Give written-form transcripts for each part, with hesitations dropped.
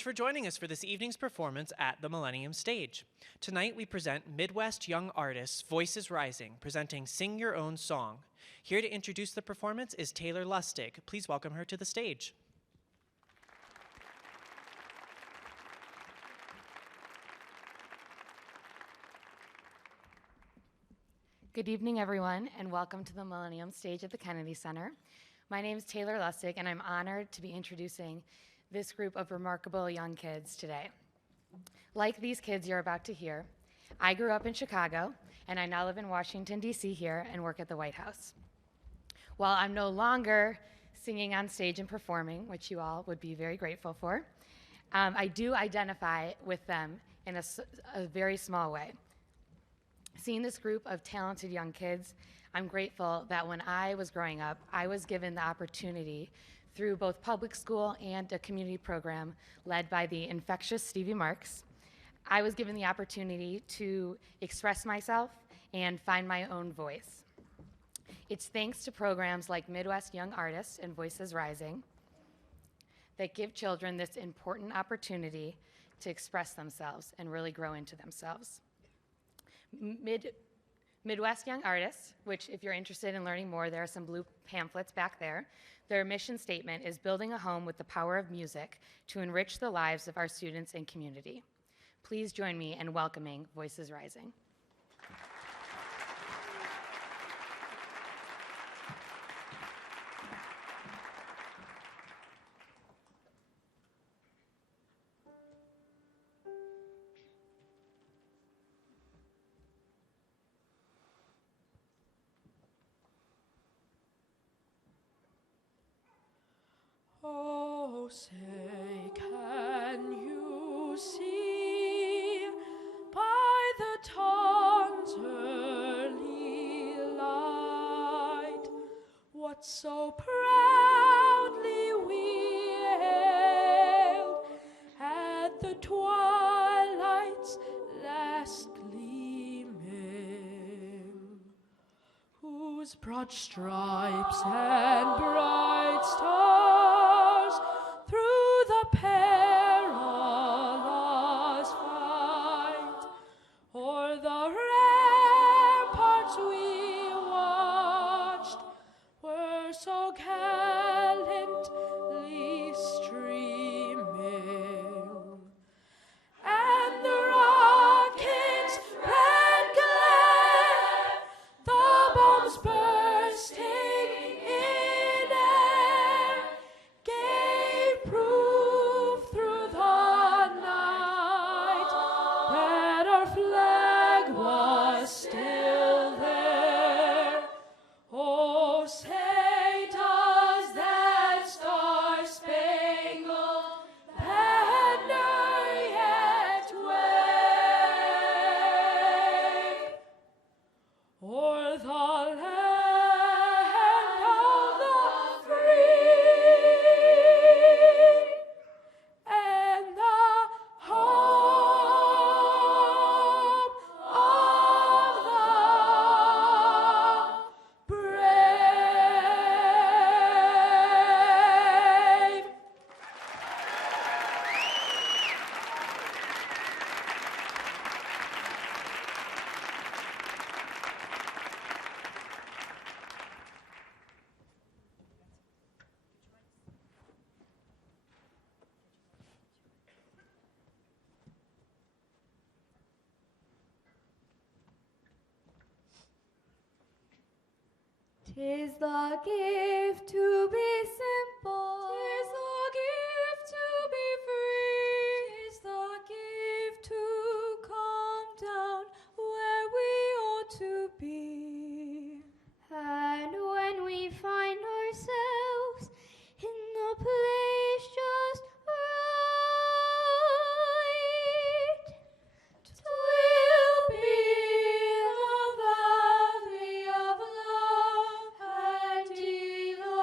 For joining us for this evening's performance at the Millennium stage. Tonight we present Midwest young artists Voices Rising, presenting Sing Your Own Song. Here to introduce the performance is Taylor Lustig. Please welcome her to the stage. Good evening, everyone, and welcome to the Millennium stage at the Kennedy Center. My name is Taylor Lustig, and I'm honored to be introducing this group of remarkable young kids today. Like these kids you're about to hear, I grew up in Chicago, and I now live in Washington, D.C. here and work at the White House. While I'm no longer singing on stage and performing, which you all would be very grateful for, I do identify with them in a very small way. Seeing this group of talented young kids, I'm grateful that when I was growing up, I was given the opportunity through both public school and a community program led by the infectious Stevie Marks. I was given the opportunity to express myself and find my own voice. It's thanks to programs like Midwest Young Artists and Voices Rising that give children this important opportunity to express themselves and really grow into themselves. Midwest Young Artists, which if you're interested in learning more, there are some blue pamphlets back there. Their mission statement is building a home with the power of music to enrich the lives of our students and community. Please join me in welcoming Voices Rising. Oh, say, can you see by the dawn's early light what so proudly we hailed at the twilight's last gleaming, whose broad stripes and bright stars through the perilous fight o'er the ramparts we watched were so gallantly streaming, and the rocket's red glare, the bombs bursting in air, gave proof through the night that our flag was still there. Oh, say does that star-spangled banner yet wave o'er the land of the free and the home of the brave. Tis the gift to be simple. Tis the gift to be free. Tis the gift to come down where we ought to be. And when we find ourselves in the place just right, 'twill be the valley of love and delight.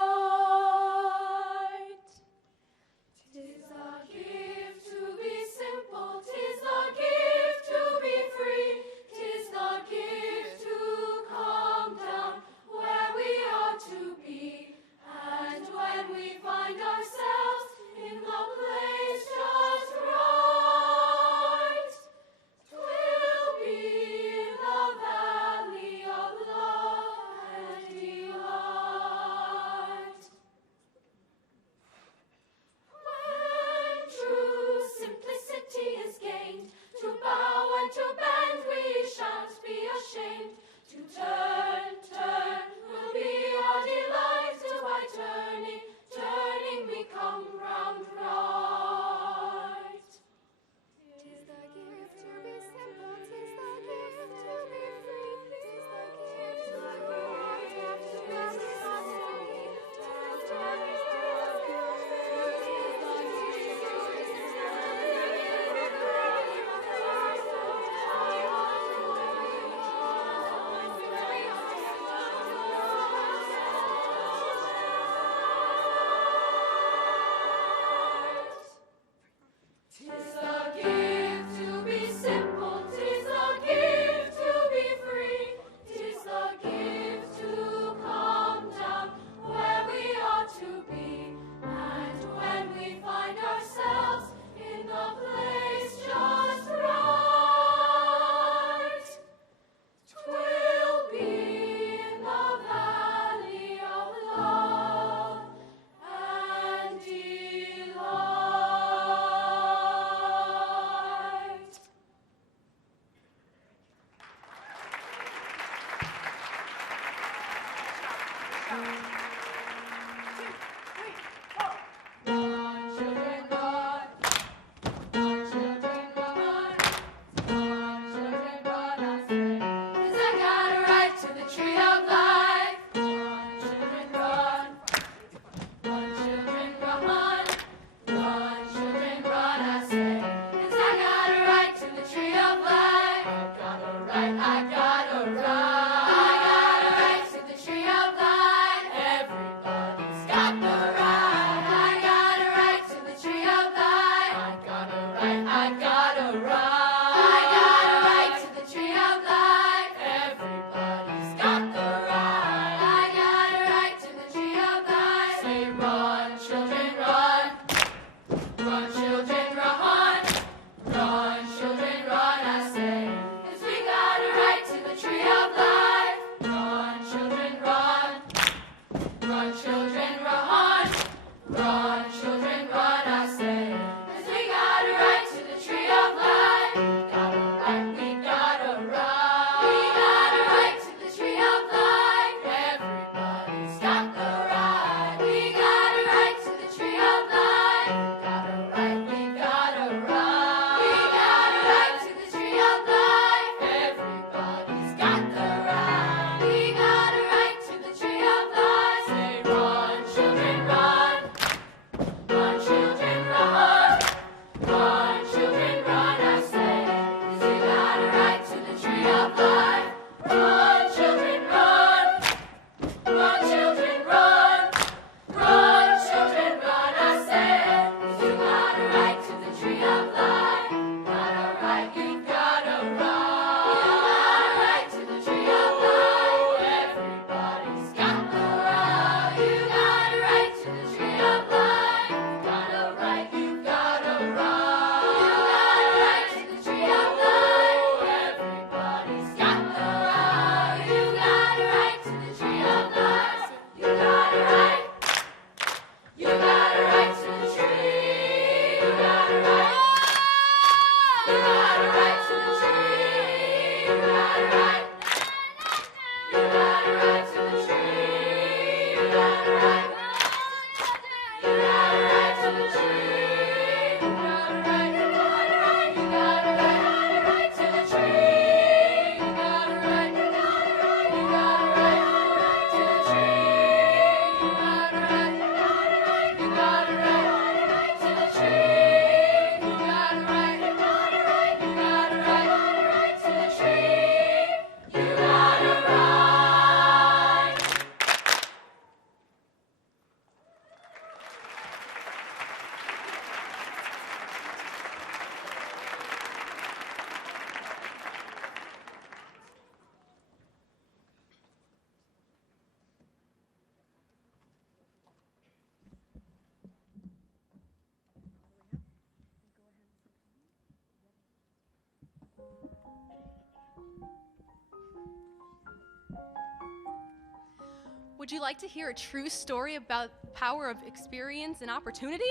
Would you like to hear a true story about the power of experience and opportunity?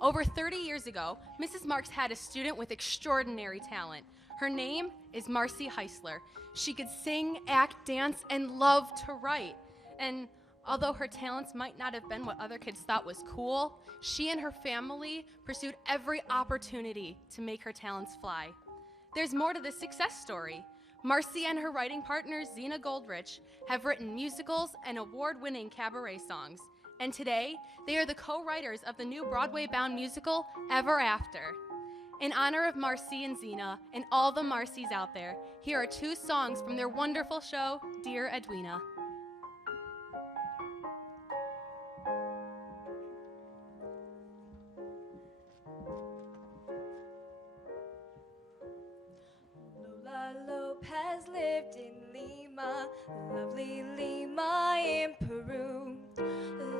Over 30 years ago, Mrs. Marks had a student with extraordinary talent. Her name is Marcy Heisler. She could sing, act, dance, and love to write. And although her talents might not have been what other kids thought was cool, she and her family pursued every opportunity to make her talents fly. There's more to this success story. Marcy and her writing partner, Zena Goldrich, have written musicals and award-winning cabaret songs. And today, they are the co-writers of the new Broadway-bound musical, Ever After. In honor of Marcy and Zena and all the Marcys out there, here are 2 songs from their wonderful show, Dear Edwina. lived in Lima, lovely Lima in Peru.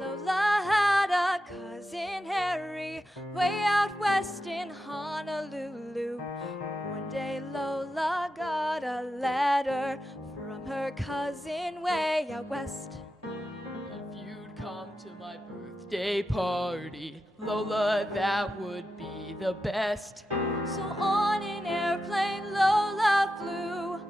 Lola had a cousin Harry way out west in Honolulu. One day Lola got a letter from her cousin way out west. If you'd come to my birthday party, Lola, that would be the best. So on an airplane Lola flew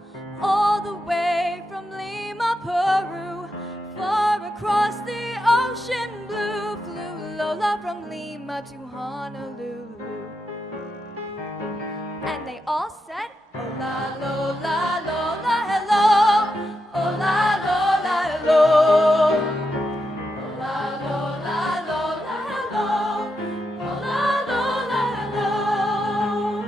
all the way from Lima, Peru. Far across the ocean blue flew Lola from Lima to Honolulu. And they all said, Hola, Lola, Lola, hello. Hola, Lola, hello. Hola, Lola, Lola, hello. Hola, Lola, hello.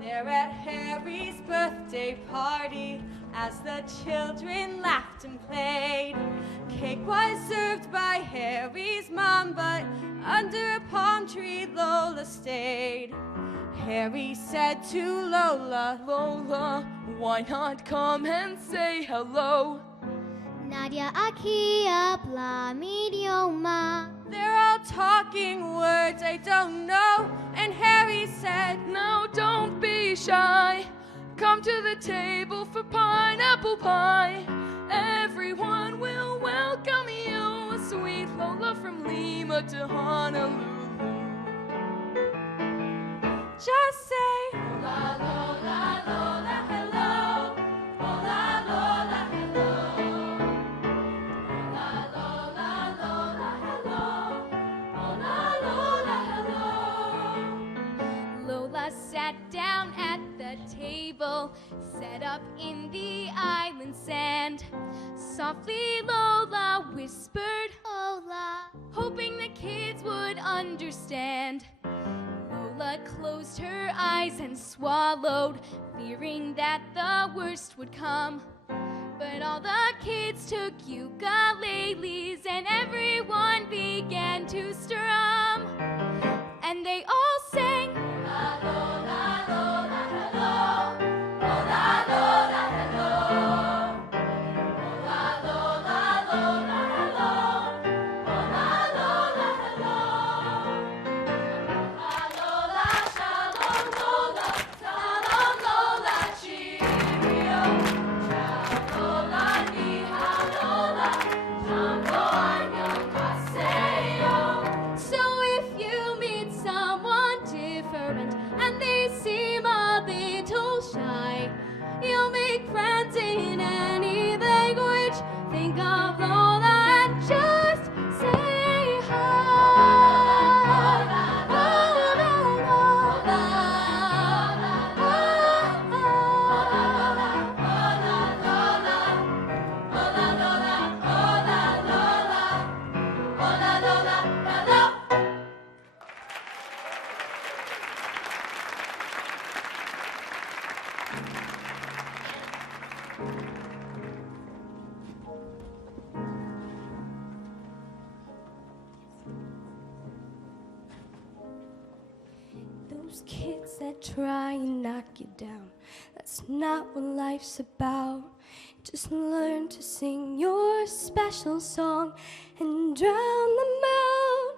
They're at Harry's birthday party as the children laughed and played. Cake was served by Harry's mom, but under a palm tree Lola stayed. Harry said to Lola, Lola, why not come and say hello? Nadia aquí habla mi idioma. they're all talking words I don't know. And Harry said, Now don't be shy. Come to the table for pineapple pie. Everyone will welcome you, sweet Lola from Lima to Honolulu. just say, Lola, Lola, Lola, hello. Lola, Lola, hello. Lola, Lola, Lola, hello. Lola, Lola, hello. Lola sat down at the table, set up in the island sand. Softly Lola whispered, Hola. hoping the kids would understand. Lola closed her eyes and swallowed, fearing that the worst would come. But all the kids took ukuleles and everyone began to strum. And they all sang, Lola, Lola, Lola, hello. Lola, Lola, hello. Lola, Lola, Lola, hello. Lola, Lola, hello. Lola, shalom, Lola, shalom, Lola, cheerio. Ciao, Lola, ni hao, Lola, jambo, annyeonghaseyo. So if you meet someone different and they seem a little shy, you'll make friends in any language. Think of Lola and just say hi. Lola, Lola, hello. Those kids that try and knock you down, that's not what life's about. Just learn to sing your special song and drown them out.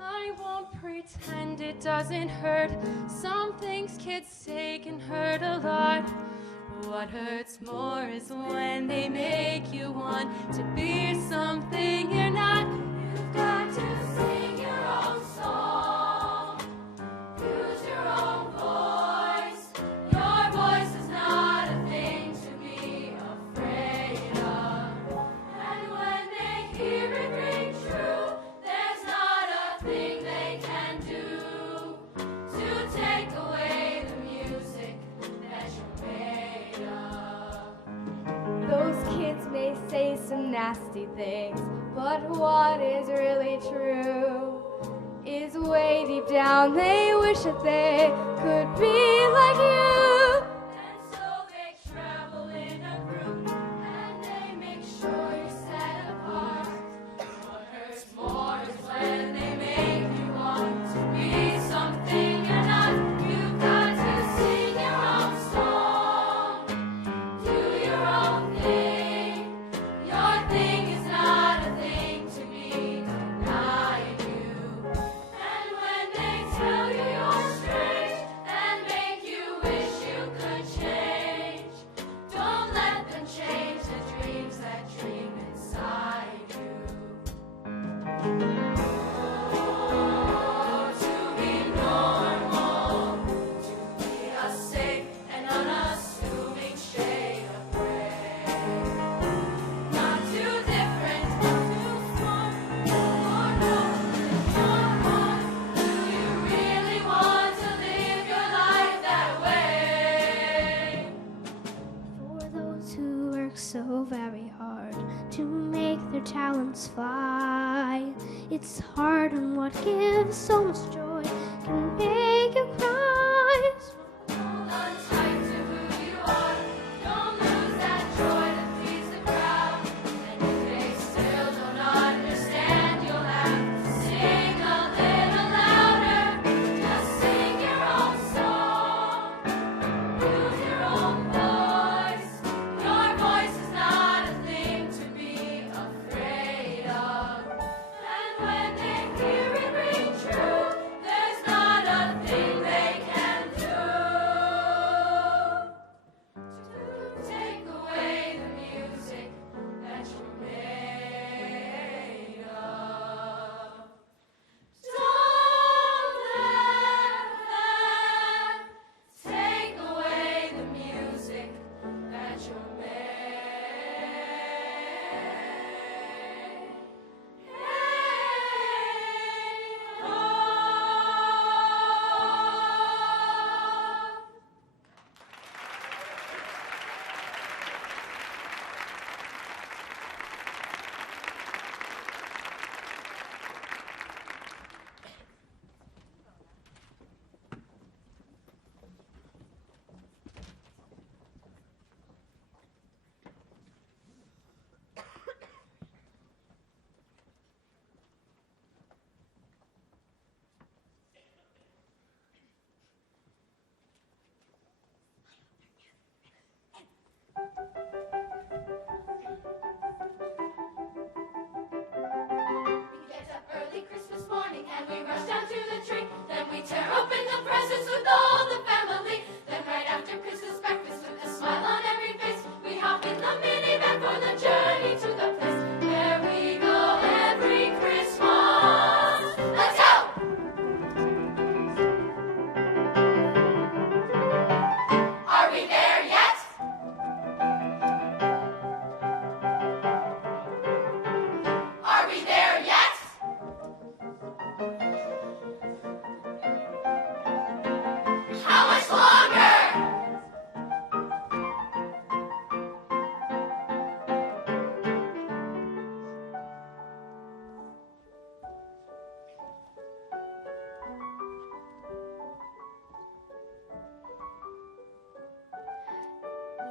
I won't pretend it doesn't hurt. Some things kids say can hurt a lot. What hurts more is when they make you want to be something you're not. You've got to sing your own song. Use your own voice. Your voice is not a thing to be afraid of. And when they hear it ring true, there's not a thing they can do to take away the music that you're made of. Those kids may say some nasty things, but what is really true is way deep down they wish that they could be like you. And so they travel in a group and they make sure you're set apart. What hurts more is when they make you want to be something you're not. You've got to sing your own song, do your clouds fly. It's hard, and what gives so much joy can make you cry. Hold on tight to who you are. Don't lose that joy that feeds the crowd. And if they still don't understand, you'll have to sing a little louder. Just sing your own song. Use your own voice. Your voice is not a thing to be afraid of. And when they hear it ring true, there's not a thing they can do to take away the music that you're made of. Don't let them take away the music that you're We get up early Christmas morning and we rush down to the tree. Then we tear open the presents with all the family. Then right after Christmas breakfast with a smile on every face, we hop in the minivan for the journey to the place where we go every Christmas. Let's go! Are we there yet? Are we there yet? How much longer?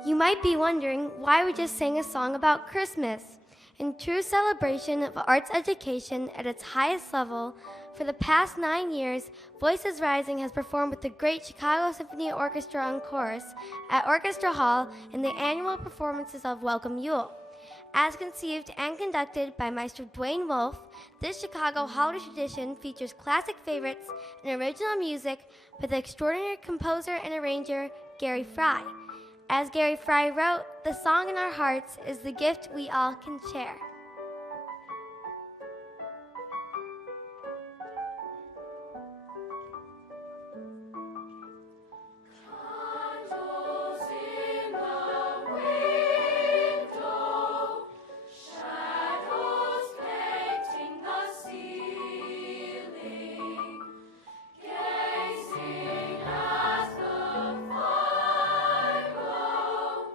You might be wondering why we just sang a song about Christmas. In true celebration of arts education at its highest level, for the past 9 years, Voices Rising has performed with the Great Chicago Symphony Orchestra and Chorus at Orchestra Hall in the annual performances of Welcome Yule. As conceived and conducted by Maestro Dwayne Wolf, this Chicago holiday tradition features classic favorites and original music by the extraordinary composer and arranger Gary Fry. As Gary Fry wrote, "The song in our hearts is the gift we all can share." Candles in the window, shadows painting the ceiling, gazing at the fire glow,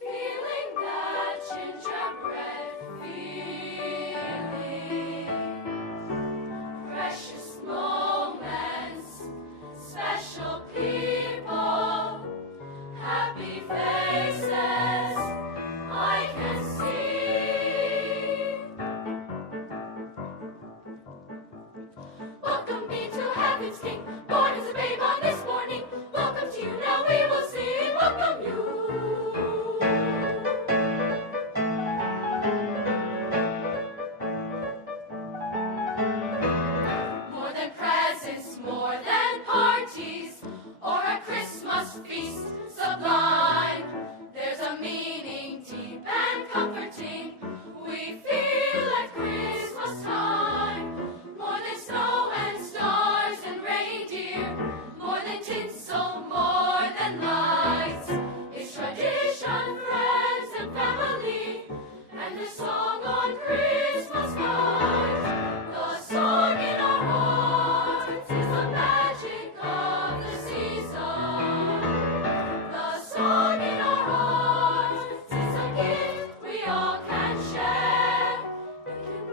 feeling that gingerbread feeling. Precious moments, special people, happy faces I can see. Welcome be to heaven's King, born as a babe on this morning. Welcome to you, now we will sing, welcome you. More than presents, more than parties, or a Christmas feast sublime. There's a meaning deep and comforting. We feel at Christmas time. More than snow and stars and reindeer, more than tinsel, more than lights. It's tradition, friends and family, and the song on Christmas night. The song in our hearts is the magic of the season. The song in our hearts is a gift we all can share. We can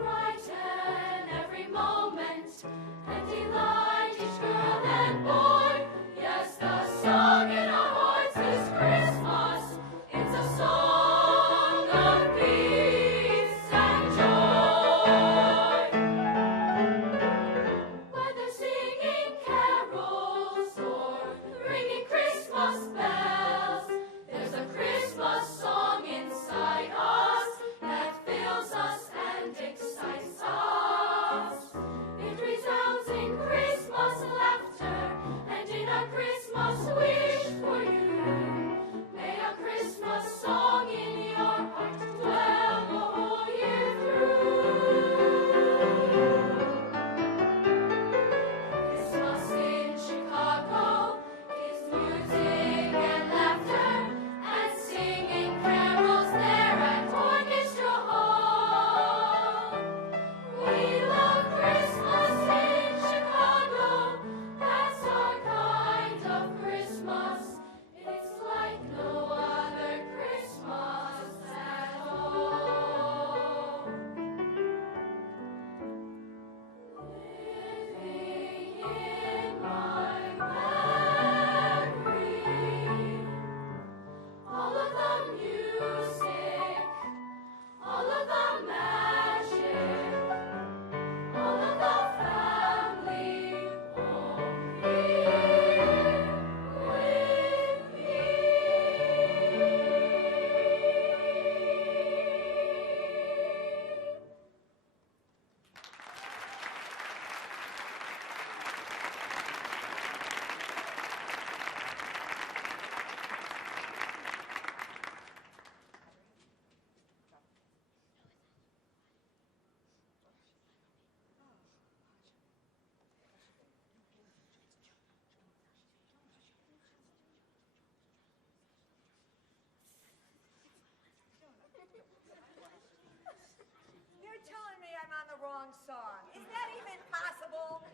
own song. Is that even possible?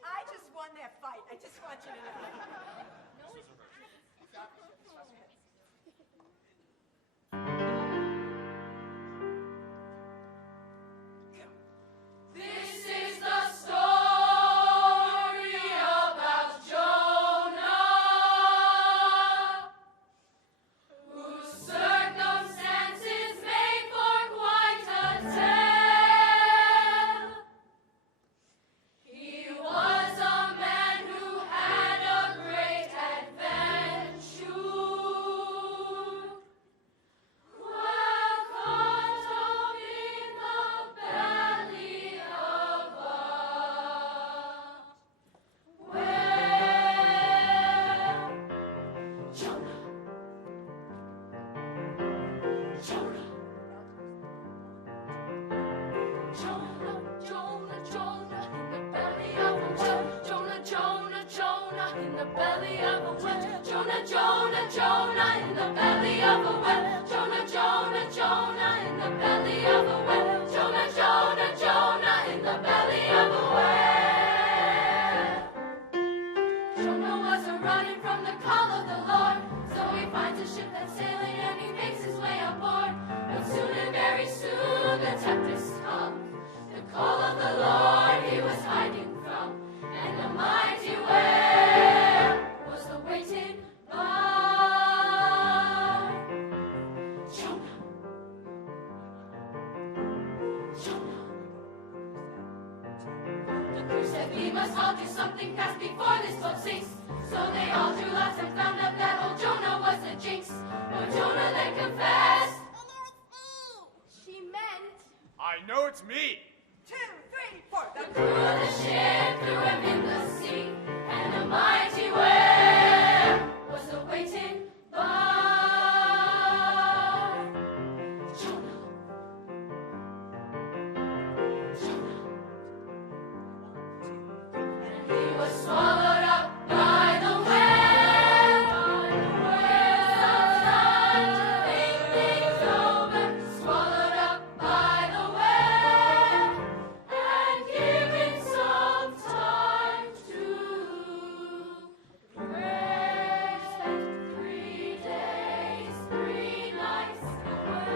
I just won that fight. I just want you to know. This is the story about Jonah, whose circumstances make for quite a tale. He was a man who had a great adventure, while caught up in the belly of a whale. Jonah, Jonah, Jonah, Jonah, Jonah, in the belly of a whale. Jonah, Jonah, Jonah, in the belly of a whale. Jonah, Jonah, Jonah, in the belly of a whale. Jonah, Jonah, Jonah, in the belly of a whale. Jonah, Jonah, Jonah, in the belly of a whale. Jonah was running from the call of the Lord, so he finds a ship that's sailing and he makes his way aboard. But soon and very soon the tempest comes, the call of the Lord he was hiding from, and the mighty whale was awaiting by. Jonah, Jonah. The crew said we must all do something fast before this boat sinks. So they all drew lots and found out that old Jonah was a jinx. But Jonah then confessed. She meant I know it's me. 2, 3, 4. The crew of the ship threw him in the sea, and the mighty whale was awaiting by. Jonah, Jonah. And he was swallowed up by the whale. Sometimes to think things over, swallowed up by the whale, and given some time to pray. Spent 3 days, 3 nights, 3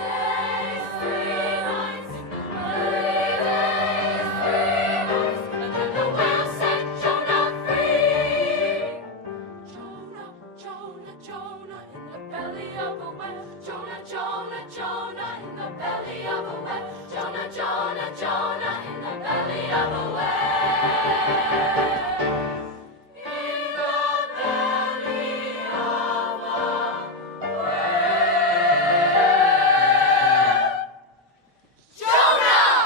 days, 3 nights, 3 days, 3 nights, and then the whale set Jonah free. Jonah, Jonah, Jonah, in the belly of a whale. Jonah, Jonah, Jonah, in the belly of a whale. Jonah, Jonah, Jonah, in the belly of a whale. In the belly of a whale. Jonah!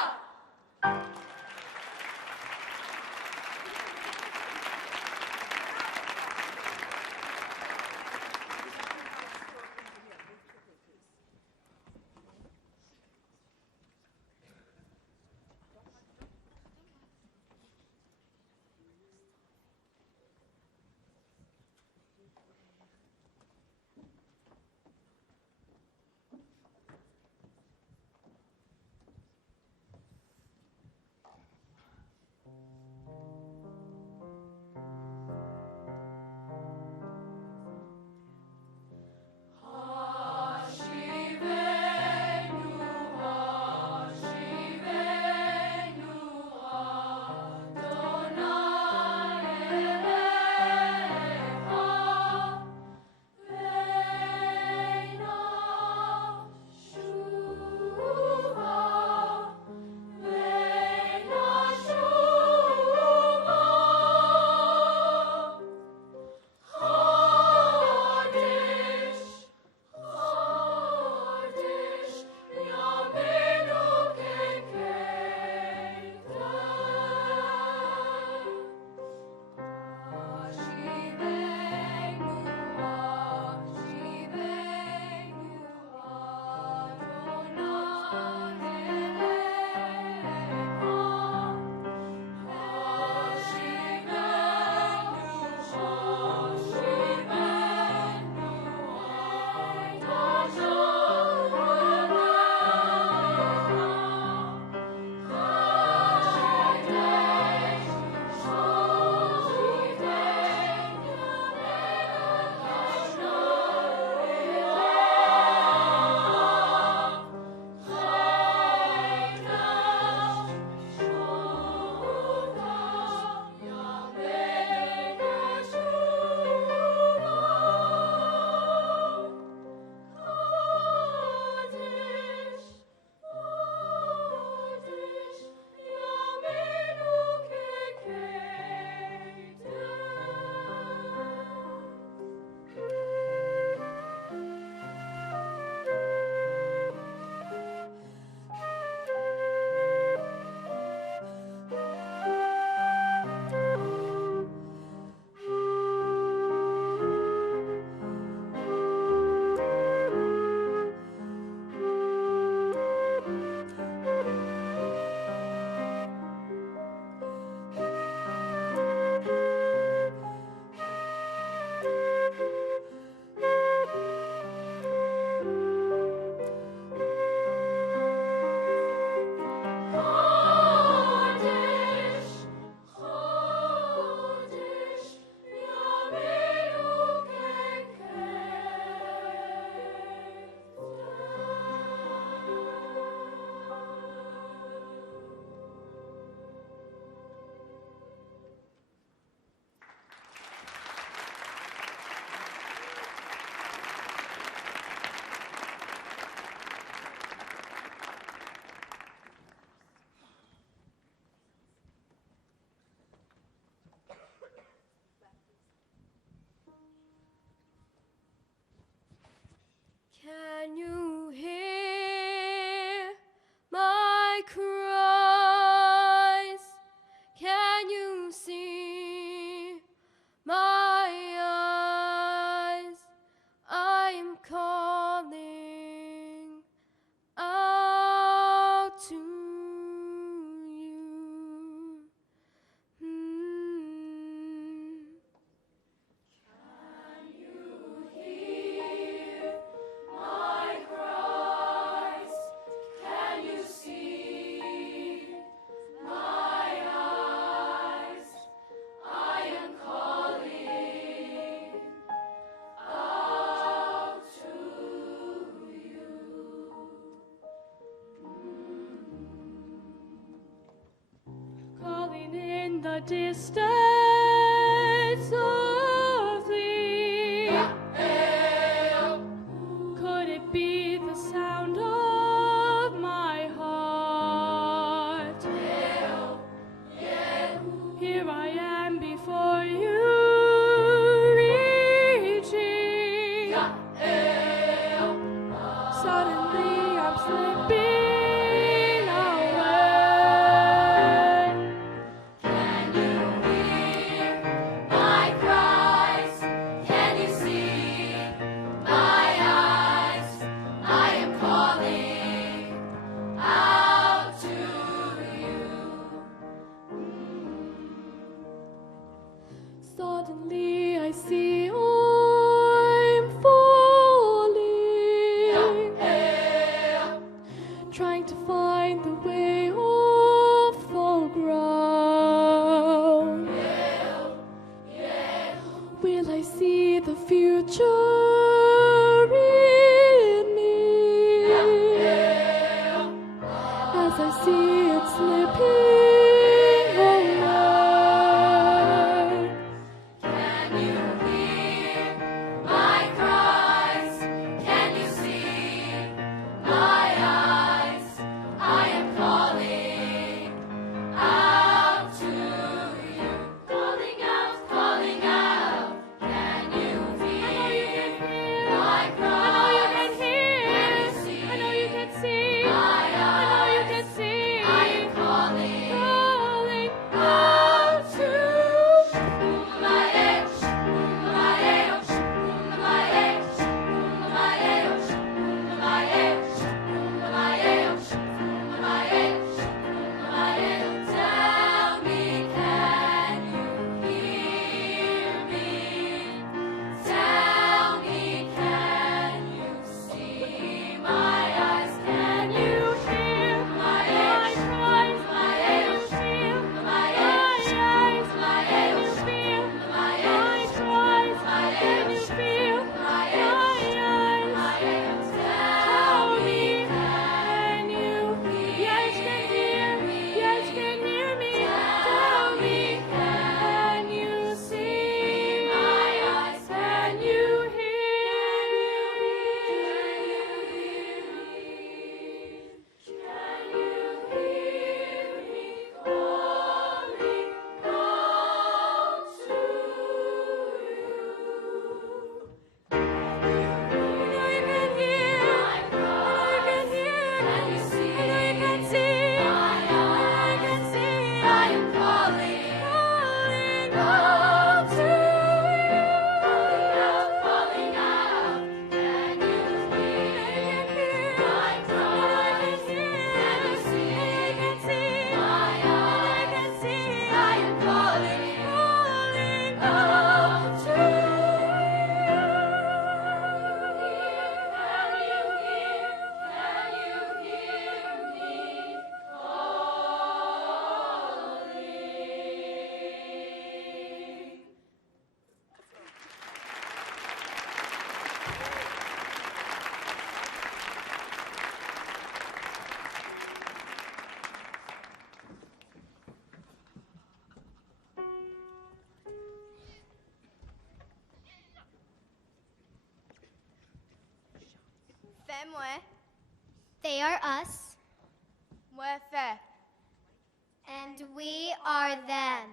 Can you hear my cries? Can you see my eyes? I am calling out to you. Calling in the distance softly. Could it be the sound of my heart? Here I am before you, reaching. Suddenly I'm slipping away. Can you hear my cries? Can you see my eyes? I am calling out to you. Suddenly I see I'm falling, trying to find the way off the ground. Will I see the future in me as I see it slipping away? Can you hear my cries? Can you see my eyes? I am calling out to you. Calling out, calling out. Can you hear my cries? I know you can hear. Can you see? I know you can see my eyes? I know you can see. I am calling, calling out to my edge, my edge, my edge, my edge, my edge, my edge, my edge, my edge. Tell me, can you hear me? Tell me, can you see my eyes? Can you hear my cries? My edge, feel my eyes, my edge, feel my cries. Can you feel my eyes, my edge? Tell me, can you hear? Yes, can hear me. Yes, can hear me. Tell me, can you see my eyes? Can you hear me? Can you hear me calling out to you? I know you can hear. I know you can hear. Can you see? I know you can see. I know you can see. I am calling, calling out to you. Calling out. Can you hear? My cries. Can you see? I can see. I can see. I am calling, calling out to you. Femwe, They are us, Mwefe. and we are them.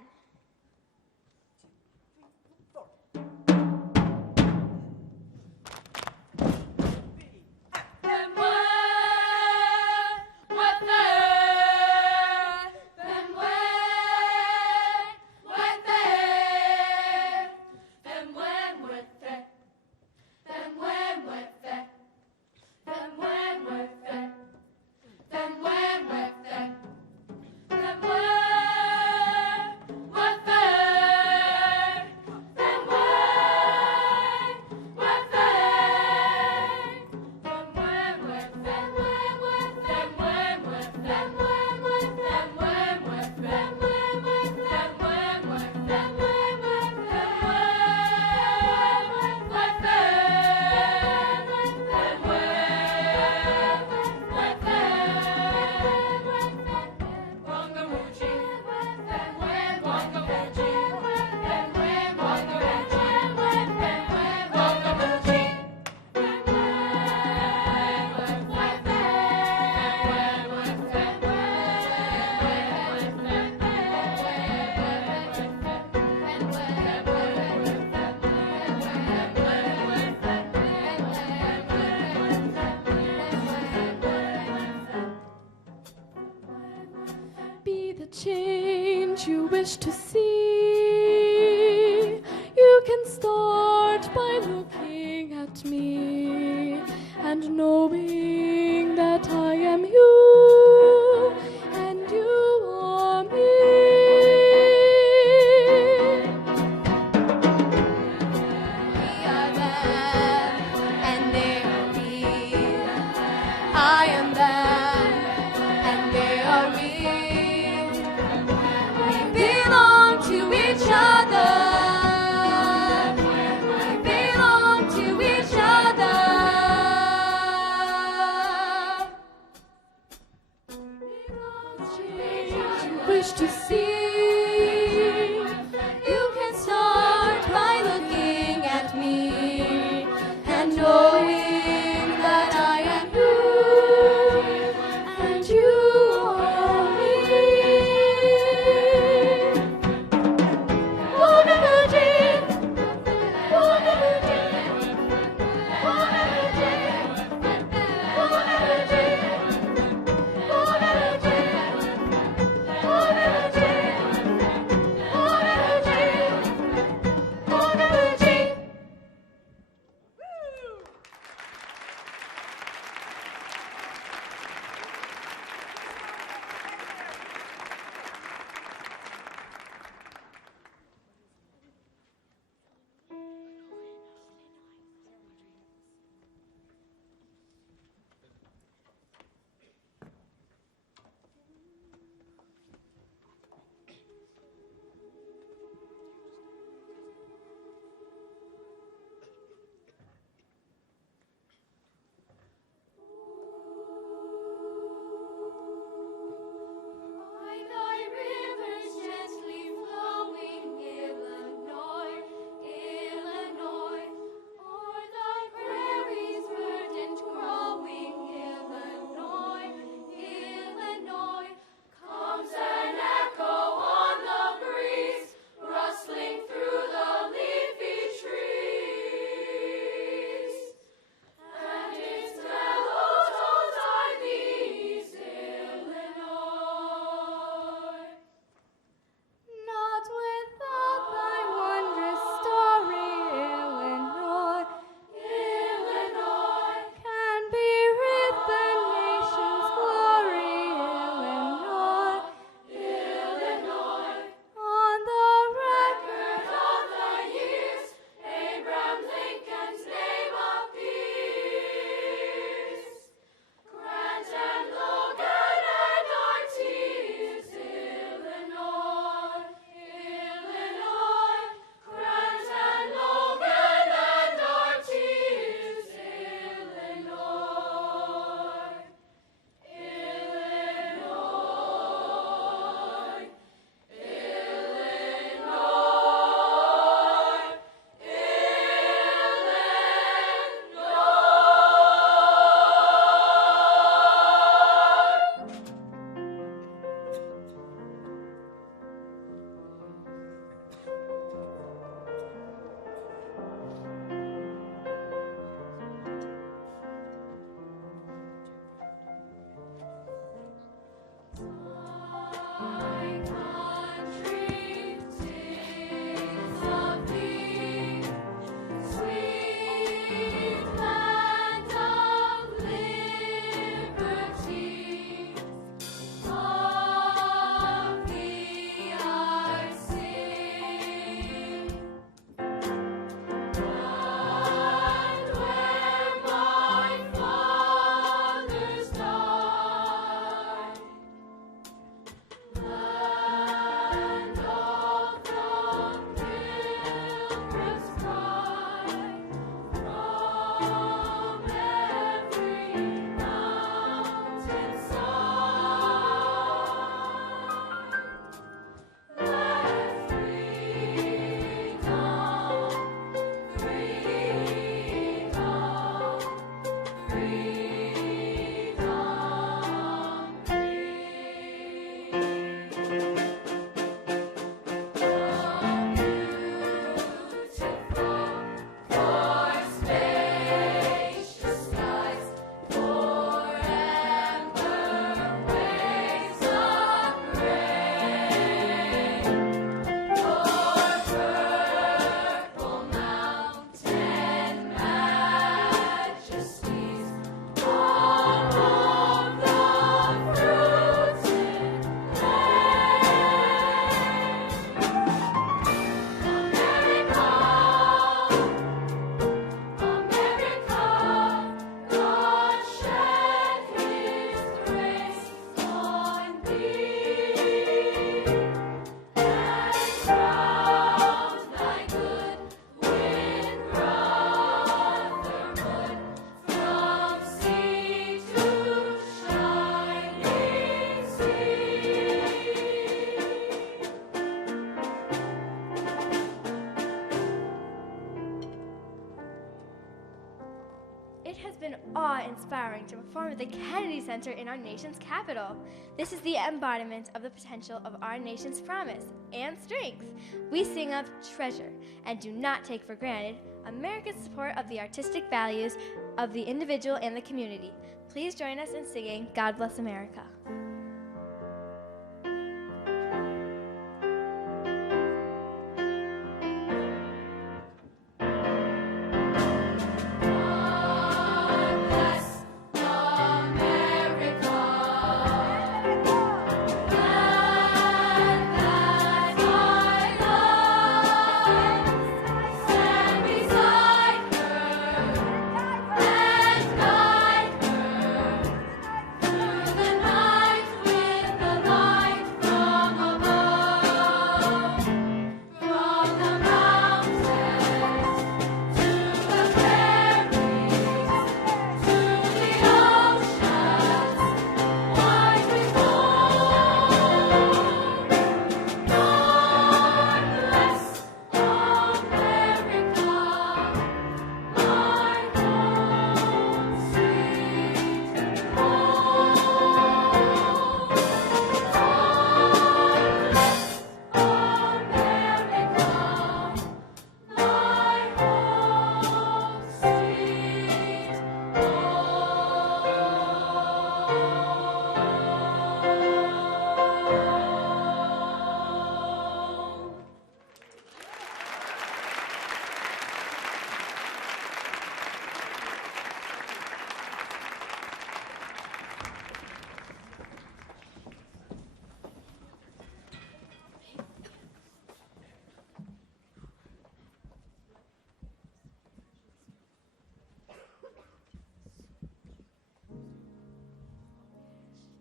change you wish to see, you can start by looking at me and knowing that I am you and you are me. We are them, and they are we. I am them, and they are we. We belong to each other. We belong to each other. been awe-inspiring to perform at the Kennedy Center in our nation's capital. This is the embodiment of the potential of our nation's promise and strength. We sing of treasure and do not take for granted America's support of the artistic values of the individual and the community. Please join us in singing God Bless America.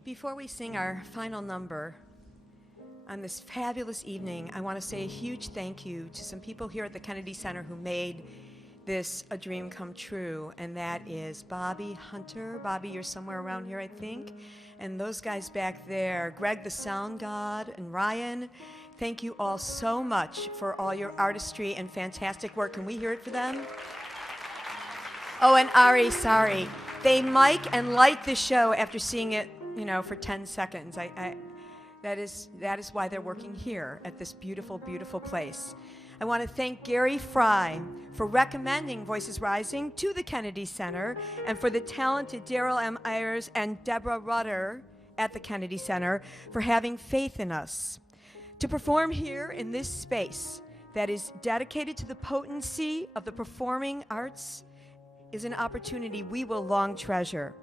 Before we sing our final number on this fabulous evening, I want to say a huge thank you to some people here at the Kennedy Center who made this a dream come true, and that is Bobby Hunter. Bobby, you're somewhere around here, I think. And those guys back there, Greg the Sound God, and Ryan. Thank you all so much for all your artistry and fantastic work. Can we hear it for them? Oh, and Ari, sorry. They mic and light the show after seeing it, for 10 seconds. That is why they're working here at this beautiful, beautiful place. I want to thank Gary Fry for recommending Voices Rising to the Kennedy Center, and for the talented Daryl M. Ayers and Deborah Rudder at the Kennedy Center for having faith in us. To perform here in this space that is dedicated to the potency of the performing arts is an opportunity we will long treasure.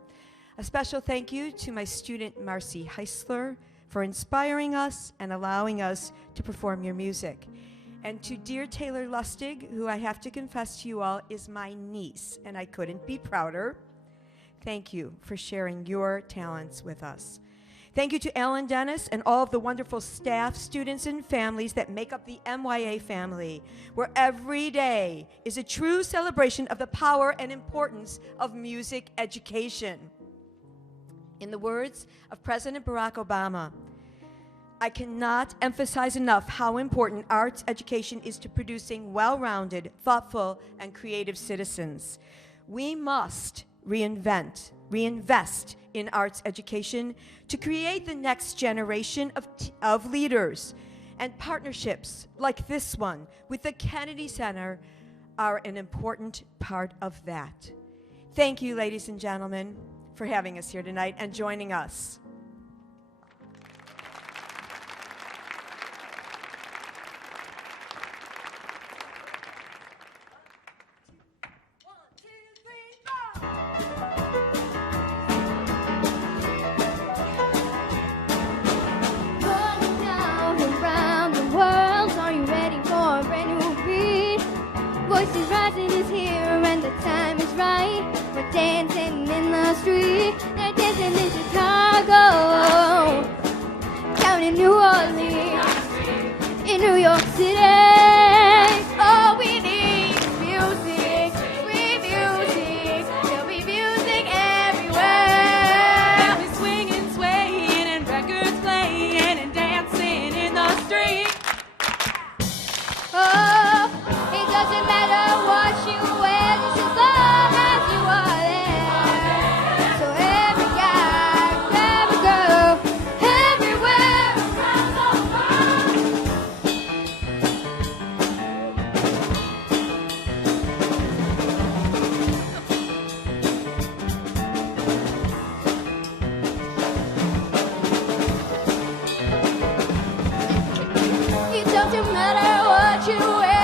A special thank you to my student Marcy Heisler for inspiring us and allowing us to perform your music. And to dear Taylor Lustig, who I have to confess to you all is my niece, and I couldn't be prouder. Thank you for sharing your talents with us. Thank you to Alan Dennis and all of the wonderful staff, students, and families that make up the MYA family, where every day is a true celebration of the power and importance of music education. In the words of President Barack Obama, I cannot emphasize enough how important arts education is to producing well-rounded, thoughtful, and creative citizens. We must reinvest in arts education to create the next generation of leaders. And partnerships like this one with the Kennedy Center are an important part of that. Thank you, ladies and gentlemen, for having us here tonight and joining us. Voices Rising is here and the time is right. We're dancing in the street. They're dancing in Chicago, down in New Orleans, in New York City. All we need is music, sweet music. There'll be music everywhere. We'll be swinging, swaying, and records playing, and dancing in the street. Oh, it doesn't matter what you wear, just as long as you are there. you away.